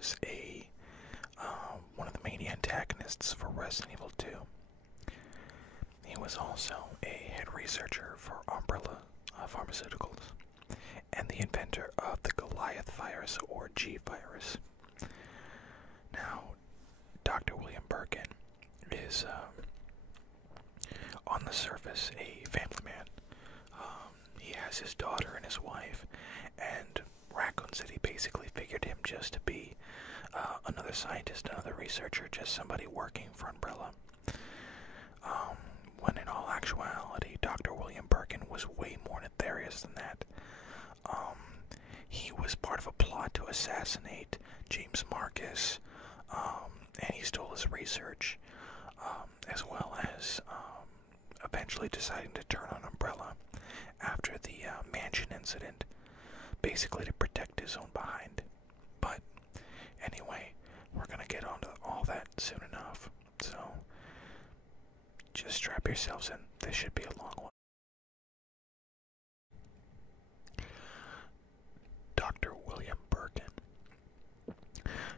was one of the main antagonists for Resident Evil 2. He was also a head researcher for Umbrella Pharmaceuticals and the inventor of the Goliath virus, or G virus. Now, Dr. William Birkin is, on the surface, a family man. He has his daughter and his wife, and Raccoon City basically figured him just to be another scientist, another researcher, just somebody working for Umbrella. When in all actuality, Dr. William Birkin was way more nefarious than that. He was part of a plot to assassinate James Marcus, and he stole his research, as well as eventually deciding to turn on Umbrella after the mansion incident, basically to protect his own behind. But anyway, we're gonna get onto all that soon enough, so just strap yourselves in. This should be a long one. Dr. William Birkin.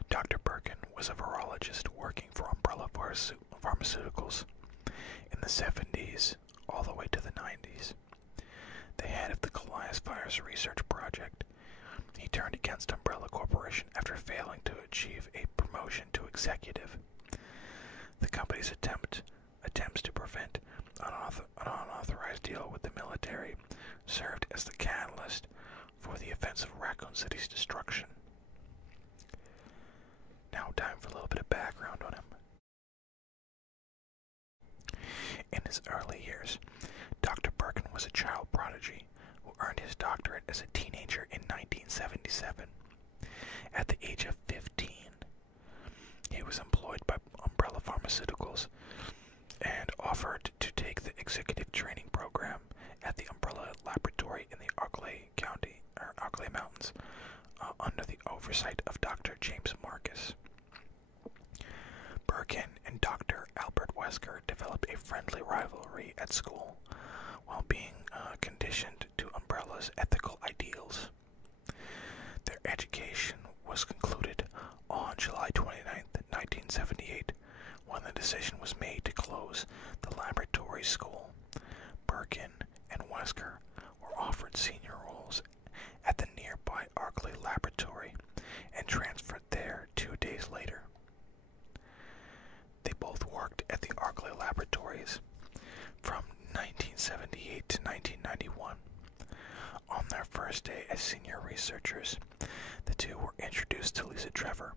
Dr. Birkin was a virologist working for Umbrella Pharmaceuticals in the 70s all the way to the 90s. The head of the Goliath virus research project, he turned against Umbrella Corporation after failing to achieve a promotion to executive. The company's attempts to prevent an unauthorized deal with the military served as the catalyst for the events of Raccoon City's destruction. Now, time for a little bit of background on him. In his early years, Dr. Birkin was a child prodigy who earned his doctorate as a teenager in 1977. At the age of 15, he was employed by Umbrella Pharmaceuticals and offered to take the executive training program at the Umbrella Laboratory in the Arklay Mountains under the oversight of Dr. James Marcus. Birkin and Dr. Albert Wesker developed a friendly rivalry at school while being conditioned to Umbrella's ethical ideals. Their education was concluded on July 29, 1978, when the decision was made to close the laboratory school. Birkin and Wesker were offered senior roles at the nearby Arklay Laboratory and transferred there 2 days later. They both worked at the Arklay Laboratories from 1978 to 1991. On their first day as senior researchers, the two were introduced to Lisa Trevor,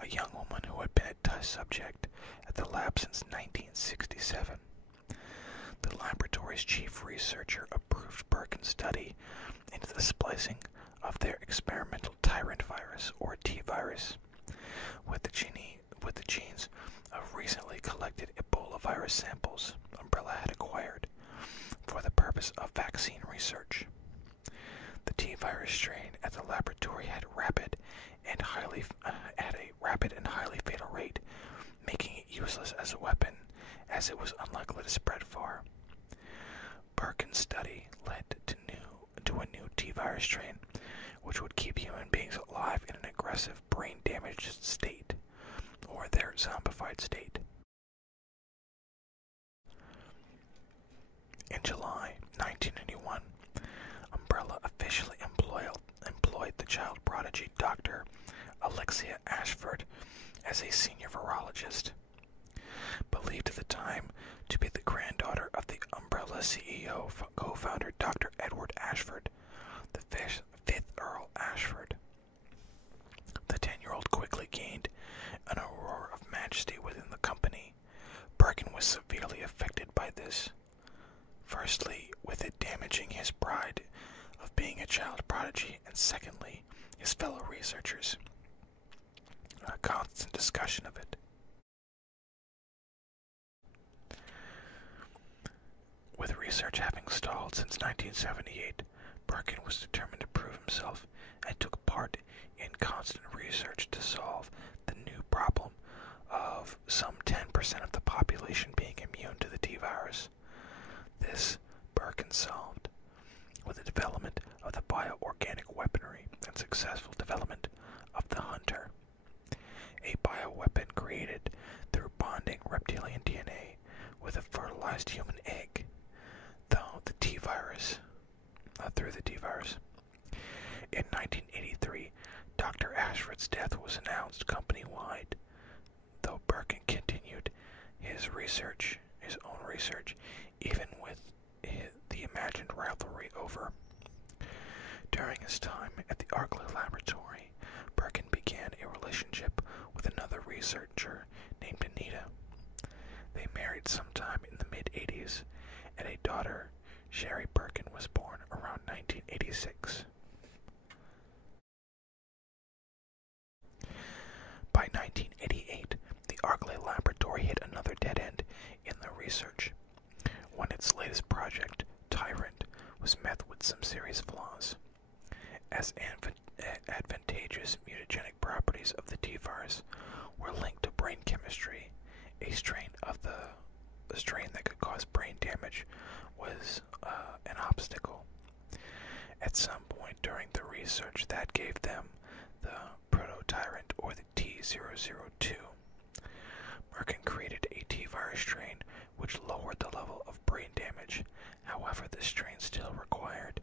a young woman who had been a test subject at the lab since 1967. The laboratory's chief researcher approved Birkin's study into the splicing of their experimental tyrant virus, or T virus, with the genes of recently collected Ebola virus samples Umbrella had acquired for the purpose of vaccine research. The T virus strain at the laboratory had a rapid and highly fatal rate, making it useless as a weapon, as it was unlikely to spread far. Birkin's study led to a new T virus strain, which would keep human beings alive in an aggressive, brain-damaged state, or their zombified state. In July 1991, Umbrella officially employed the child prodigy Dr. Alexia Ashford as a senior virologist. Believed at the time to be the granddaughter of the Umbrella CEO co-founder Dr. Edward Ashford, the fifth Earl Ashford. The 10-year-old quickly gained an aura of majesty within the company. Birkin was severely affected by this. Firstly, with it damaging his pride of being a child prodigy, and secondly, his fellow researchers. A constant discussion of it. With research having stalled since 1978, Birkin was determined to prove himself and took part in constant research to solve the new problem of some 10% of the population being immune to the T virus. This Birkin solved with the development of the bioorganic weaponry and successful development of the Hunter. fertilized human egg, through the T virus. In 1983, Dr. Ashford's death was announced company-wide, though Birkin continued his own research, even with the imagined rivalry over. During his time at the Arklay Laboratory, Birkin began a relationship with another researcher named Anita. They married sometime in the mid-80s, and a daughter, Sherry Birkin, was born around 1986. By 1988, the Arklay Laboratory hit another dead end in their research, when its latest project, Tyrant, was met with some serious flaws. As advantageous mutagenic properties of the T virus were linked to brain chemistry, a strain that could cause brain damage was an obstacle. At some point during the research, that gave them the proto-tyrant, or the T002. Birkin created a T-virus strain which lowered the level of brain damage. However, this strain still required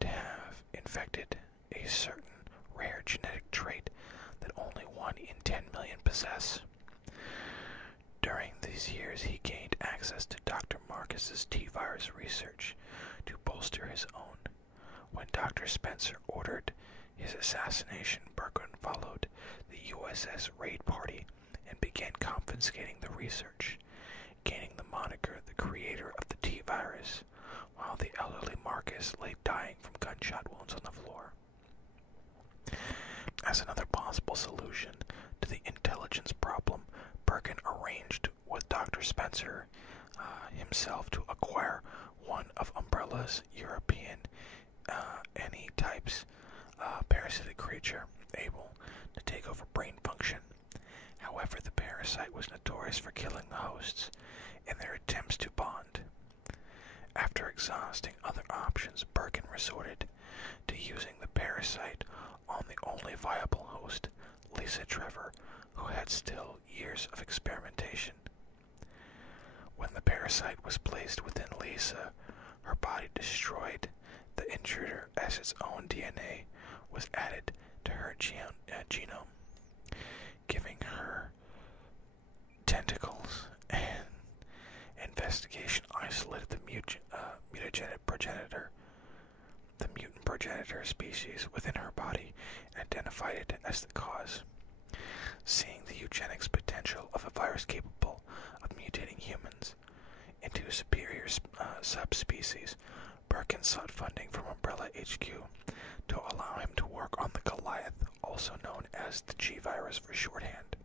to have infected a certain rare genetic trait that only 1 in 10 million possess. During these years, he gained access to Dr. Marcus's T-virus research to bolster his own. When Dr. Spencer ordered his assassination, Birkin followed the USS Raid Party and began confiscating the research, gaining the moniker the creator of the T-virus, while the elderly Marcus lay dying from gunshot wounds on the floor. As another possible solution to the intelligence problem, Birkin arranged with Dr. Spencer himself to acquire one of Umbrella's European any-types parasitic creature able to take over brain function. However, the parasite was notorious for killing the hosts in their attempts to bond. After exhausting other options, Birkin resorted to using the parasite on the only viable host, Lisa Trevor, who had still years of experimentation. When the parasite was placed within Lisa, her body destroyed the intruder as its own DNA was added to her genome, giving her tentacles. And investigation isolated the mutant progenitor species within her body and identified it as the cause. Seeing the eugenics potential of a virus capable of mutating humans into superior subspecies, Birkin sought funding from Umbrella HQ to allow him to work on the Goliath, also known as the G-virus for shorthand.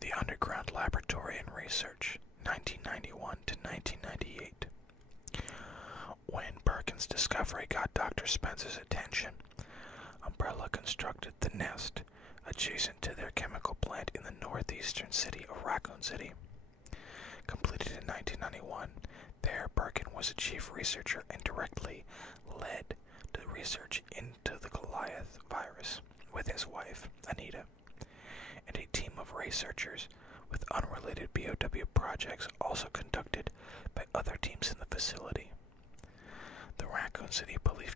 The Underground Laboratory and Research, 1991 to 1998. When Birkin's discovery got Dr. Spencer's attention, Umbrella constructed the Nest, adjacent to their chemical plant in the northeastern city of Raccoon City. Completed in 1991, there Birkin was a chief researcher and directly led the research into the Goliath virus with his wife, Anita, and a team of researchers with unrelated BOW projects also conducted by other teams in the facility. The Raccoon City Police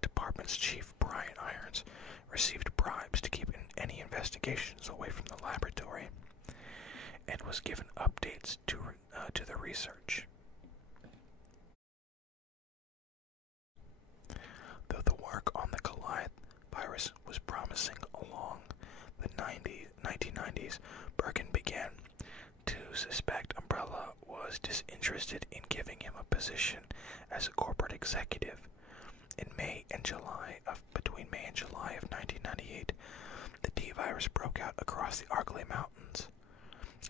Department's chief, Brian Irons, received bribes to keep any investigations away from the laboratory and was given updates to the research. Though the work on the Goliath virus was promising along the 1990s, Birkin began to suspect Umbrella was disinterested in giving him a position as a corporate executive. Between May and July of 1998, the T-virus broke out across the Arklay Mountains,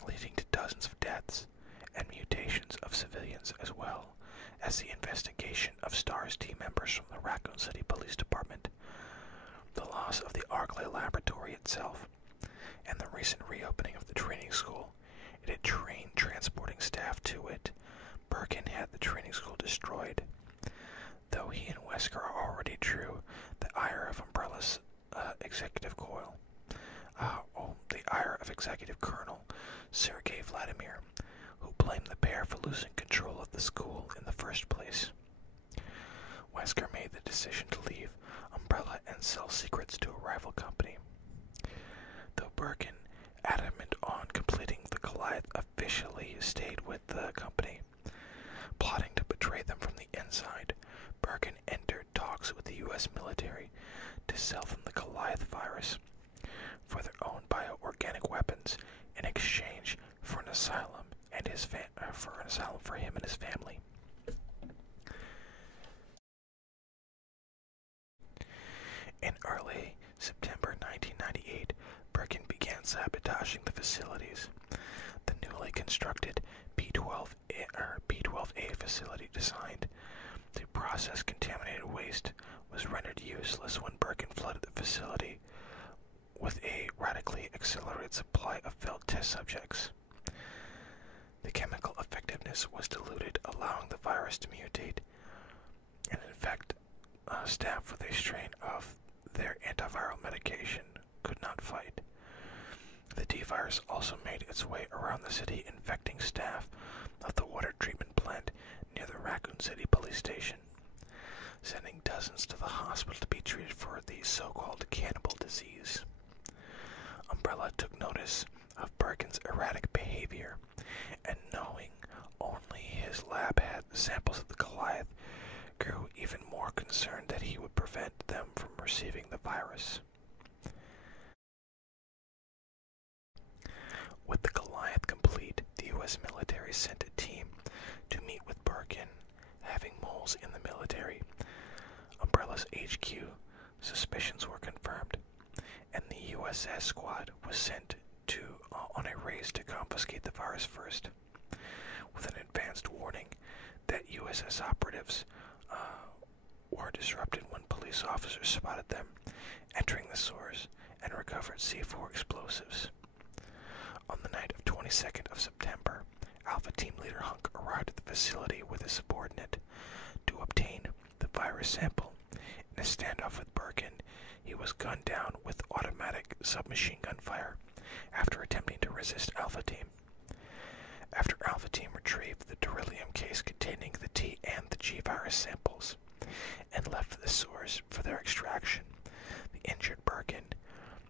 leading to dozens of deaths and mutations of civilians, as well as the investigation of STARS team members from the Raccoon City Police Department, the loss of the Arklay Laboratory itself, and the recent reopening of the training school. It had trained transporting staff to it. Birkin had the training school destroyed. Though he and Wesker already drew the ire of Umbrella's executive Colonel Sergei Vladimir, who blamed the pair for losing control of the school in the first place. Wesker made the decision to leave Umbrella and sell secrets to a rival company. Though Birkin, adamant on completing the Goliath, officially stayed with the company, plotting to betray them from the inside, Birkin entered talks with the U.S. military to sell them the Goliath virus for their own bioorganic weapons in exchange for an asylum for him and his family. In early September 1998, Birkin began sabotaging the facilities. The newly constructed P12A facility designed to process contaminated waste was rendered useless when Birkin flooded the facility with a radically accelerated supply of failed test subjects. The chemical effectiveness was diluted, allowing the virus to mutate and infect staff with a strain of their antiviral medication could not fight. The T-virus also made its way around the city, infecting staff of the water treatment plant near the Raccoon City police station, sending dozens to the hospital to be treated for the so-called cannibal disease. Umbrella took notice of Birkin's erratic behavior, and knowing only his lab had samples of the Goliath, grew even more concerned that he would prevent them from receiving the virus. With the Goliath complete, the U.S. military sent a team to meet with Birkin, having moles in the military. Umbrella's HQ suspicions were confirmed, and the USS squad was sent on a race to confiscate the virus first, with an advanced warning that USS operatives were disrupted when police officers spotted them entering the source and recovered C4 explosives. On the night of 22nd of September, Alpha Team Leader Hunk arrived at the facility with a subordinate to obtain the virus sample. In a standoff with Birkin, he was gunned down with automatic submachine gun fire after attempting to resist Alpha Team. After Alpha Team retrieved the beryllium case containing the T and the G virus samples and left the source for their extraction, the injured Birkin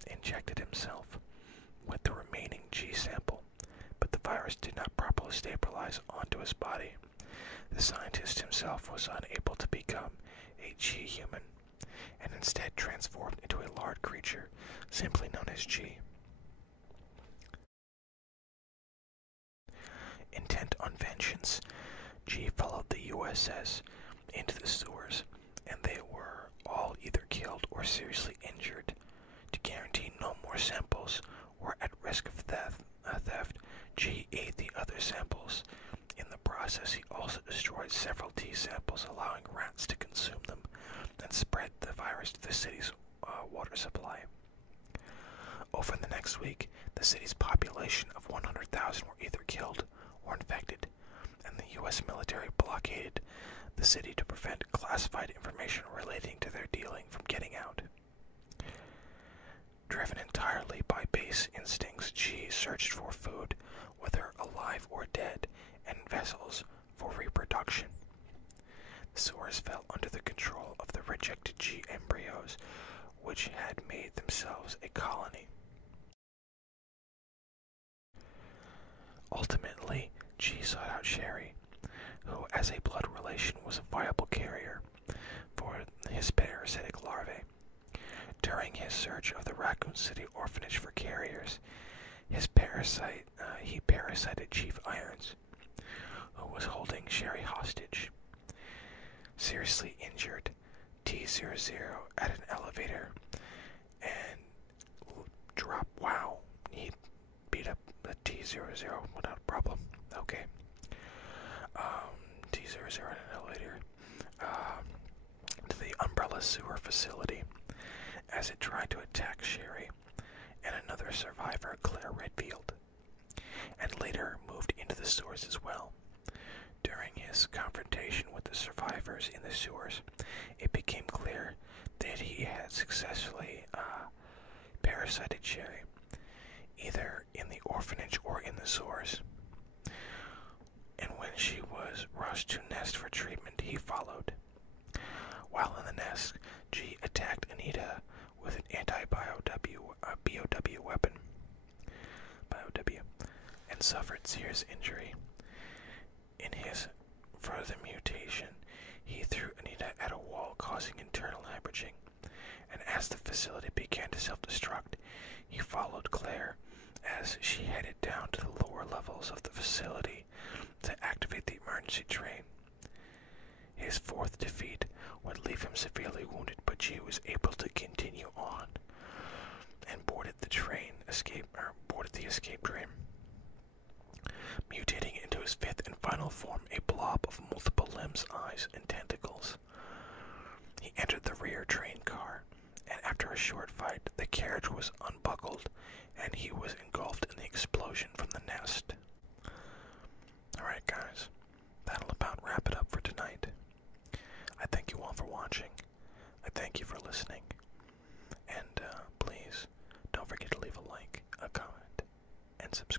injected himself with the remaining G sample, but the virus did not properly stabilize onto his body. The scientist himself was unable to become a G human, and instead transformed into a large creature simply known as G. Intent on vengeance, G followed the USS into the sewers, and they were all either killed or seriously injured. To guarantee no more samples were at risk of theft, G ate the other samples. In the process, he also destroyed several T samples, allowing rats to consume them and spread the virus to the city's water supply. Over the next week, the city's population of 100,000 were either killed or infected, and the U.S. military blockaded the city to prevent classified information relating to their dealing from getting out. Driven entirely by base instincts, G searched for food, whether alive or dead, and vessels for reproduction. The sewers fell under the control of the rejected G embryos, which had made themselves a colony. Ultimately, G sought out Sherry, who as a blood relation was a viable carrier for his parasitic larvae. During his search of the Raccoon City orphanage for carriers, he parasited Chief Irons, who was holding Sherry hostage. Seriously injured T-00 at an elevator and he beat up the T-00 without a problem. Okay. T-00 at an elevator to the Umbrella Sewer facility as it tried to attack Sherry and another survivor, Claire Redfield, and later moved into the sewers as well. During his confrontation with the survivors in the sewers, it became clear that he had successfully parasited Sherry, either in the orphanage or in the to nest for treatment, he followed. While in the nest, G attacked Anita with an BOW weapon, and suffered serious injury. In his further mutation, he threw Anita at a wall, causing internal hemorrhaging, and as the facility began to self-destruct, he followed Claire as she headed down to the lower levels of the facility to activate the emergency train. His fourth defeat would leave him severely wounded, but G was able to continue on and boarded the escape train. Mutating into his fifth and final form, a blob of multiple limbs, eyes, and tentacles, he entered the rear train car, and after a short fight, the carriage was unbuckled, and he was engulfed in the explosion from the nest. Alright guys, that'll about wrap it up for tonight. I thank you all for watching. I thank you for listening. And please, don't forget to leave a like, a comment, and subscribe.